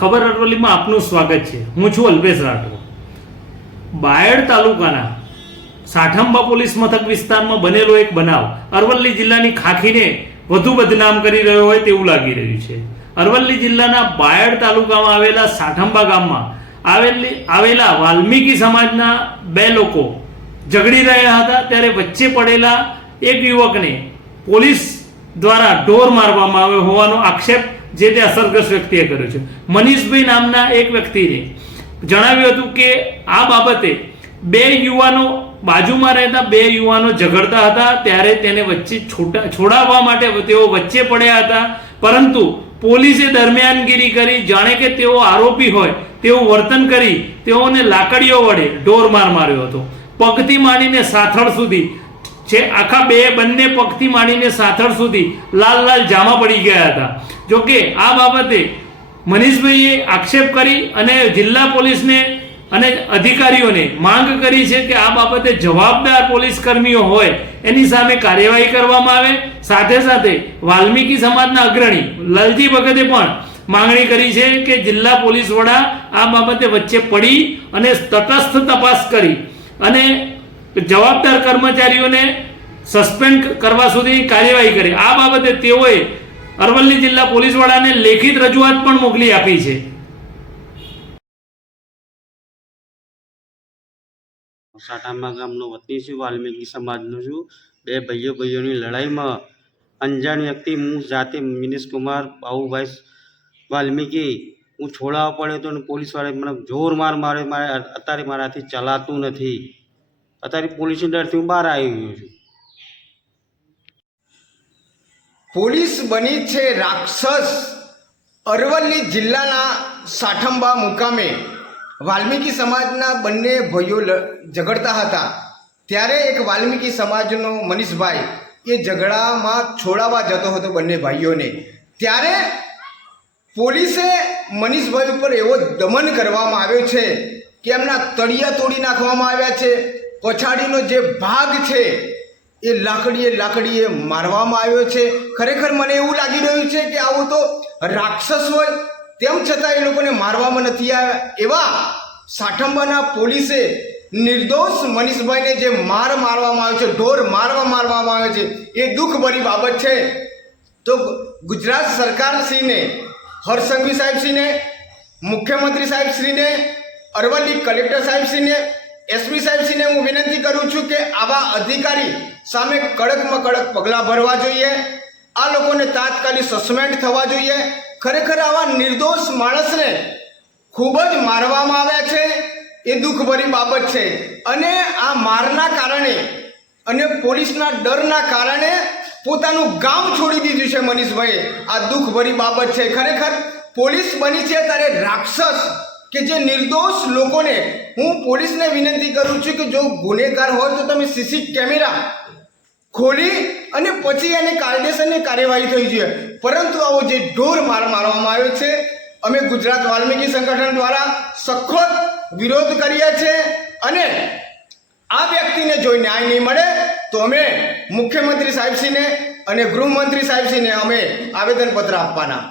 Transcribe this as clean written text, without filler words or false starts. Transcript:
ખબર અરવલ્લીમાં આપનું સ્વાગત છે। હું છું અલ્પેશ રાઠોડ। બાયડ તાલુકાના સાઠંબા પોલીસ મથક વિસ્તારમાં બનેલો એક બનાવ અરવલ્લી જિલ્લાની ખાખીને વધુ બદનામ કરી રહ્યો હોય તેવું લાગી રહ્યું છે। અરવલ્લી જિલ્લાના બાયડ તાલુકામાં આવેલા સાઠંબા ગામમાં આવેલા વાલ્મીકી સમાજના બે લોકો ઝઘડી રહ્યા હતા, ત્યારે વચ્ચે પડેલા એક યુવકને પોલીસ દ્વારા ઢોર મારવામાં આવ્યો હોવાનો આક્ષેપ જે તે અસરગ્રસ્ત વ્યક્તિએ કર્યો છે। મનીષભાઈ નામના એક વ્યક્તિને જણાવ્યું હતું કે આ બાબતે બે યુવાનો બાજુમાં રહેતા બે યુવાનો ઝઘડતા હતા, ત્યારે તેને વચ્ચે છોડાવવા માટે તેઓ વચ્ચે પડ્યા હતા, પરંતુ પોલીસે દરમિયાનગીરી કરી જાણે કે તેઓ આરોપી હોય તેવું વર્તન કરી તેઓને લાકડીઓ વડે ઢોર માર માર્યો હતો। પગથી માંડીને સાથળ સુધી છે, આખા બંને પગથી માંડીને સાથળ સુધી લાલ લાલ જામા પડી ગયા હતા। જોકે આ બાબતે મનીષભાઈએ આક્ષેપ કરી અને જિલ્લા પોલીસને અને અધિકારીઓને માંગ કરી છે કે આ બાબતે જવાબદાર પોલીસ કર્મીઓ હોય એની સામે કાર્યવાહી કરવામાં આવે। સાથે સાથે વાલ્મીકી સમાજના અગ્રણી લાલજી ભગતે પણ માંગણી કરી છે કે જિલ્લા પોલીસ વડા આ બાબતે વચ્ચે પડી અને તટસ્થ તપાસ કરી અને જવાબદાર કર્મચારીઓને સસ્પેન્ડ કરવા સુધી કાર્યવાહી કરી। આ બાબતે તેઓએ અરવલ્લી જિલ્લા પોલીસ વડાને લેખિત રજૂઆત પણ મોકલી આપી છે। સાઠંબા ગામનો વતની છું, વાલ્મીકી સમાજનો છું। બે ભાઈઓની લડાઈમાં અંજાણ વ્યક્તિ, હું જાતે મિનેશ કુમાર બાબુભાઈ વાલ્મીકી, હું છોડાવવા પડ્યો હતો અને પોલીસવાળાએ મને જોર માર્યો। અત્યારે મારાથી ચલાતું નથી। અત્યારે પોલીસના ડરથી હું બહાર આવી ગયો છું। પોલીસ બની છે રાક્ષસ। અરવલ્લી જિલ્લાના સાઠંબા મુકામે વાલ્મીકી સમાજના બંને ભાઈઓ ઝઘડતા હતા, ત્યારે એક વાલ્મીકી સમાજનો મનીષભાઈ એ ઝઘડામાં છોડાવવા જતો હતો બંને ભાઈઓને, ત્યારે પોલીસે મનીષભાઈ ઉપર એવો દમન કરવામાં આવ્યો છે કે એમના તળિયા તોડી નાખવામાં આવ્યા છે। પછાડીનો જે ભાગ છે એ લાકડીએ મારવામાં આવ્યો છે। ખરેખર મને એવું લાગી રહ્યું છે કે આવું તો રાક્ષસ હોય તેમ છતાં એ લોકોને મારવામાં નથી આવ્યા। એવા સાઠંબાના પોલીસે નિર્દોષ મનીષભાઈને જે મારવામાં આવ્યો છે, ઢોર મારવામાં આવ્યો છે, એ દુઃખભરી બાબત છે। તો ગુજરાત સરકારશ્રીને, હર્ષસંઘવી સાહેબશ્રીને, મુખ્યમંત્રી સાહેબશ્રીને, અરવલ્લી કલેક્ટર સાહેબશ્રીને, એસપી સાહેબશ્રીને હું વિનંતી કરું છું કે આવા અધિકારી સામે કડકમાં કડક પગલાં ભરવા જોઈએ। આ લોકોને તાત્કાલિક સસ્પેન્ડ થવા જોઈએ। ખરેખર આવા નિર્દોષ માણસને ખૂબ જ મારવામાં આવ્યા છે, એ દુઃખભરી બાબત છે। અને આ મારના કારણે અને પોલીસના ડરના કારણે પોતાનું ગામ છોડી દીધું છે મનીષભાઈએ। આ દુઃખભરી બાબત છે। ખરેખર પોલીસ બની છે ત્યારે રાક્ષસ કે જે નિર્દોષ લોકોને, હું પોલીસને વિનંતી કરું છું કે જો ગુનેગાર હોય તો તમે સીસી કેમેરા ખોલી અને પછી એને કાયદેસરની કાર્યવાહી થઈ જોઈએ, પરંતુ આવો જે ઢોર મારવામાં આવ્યો છે, અમે ગુજરાત વાલ્મીકી સંગઠન દ્વારા સખત વિરોધ કરીએ છીએ। અને આ વ્યક્તિને જો ન્યાય નહીં મળે તો અમે મુખ્યમંત્રી સાહેબશ્રીને અને ગૃહમંત્રી સાહેબશ્રીને અમે આવેદનપત્ર આપવાના।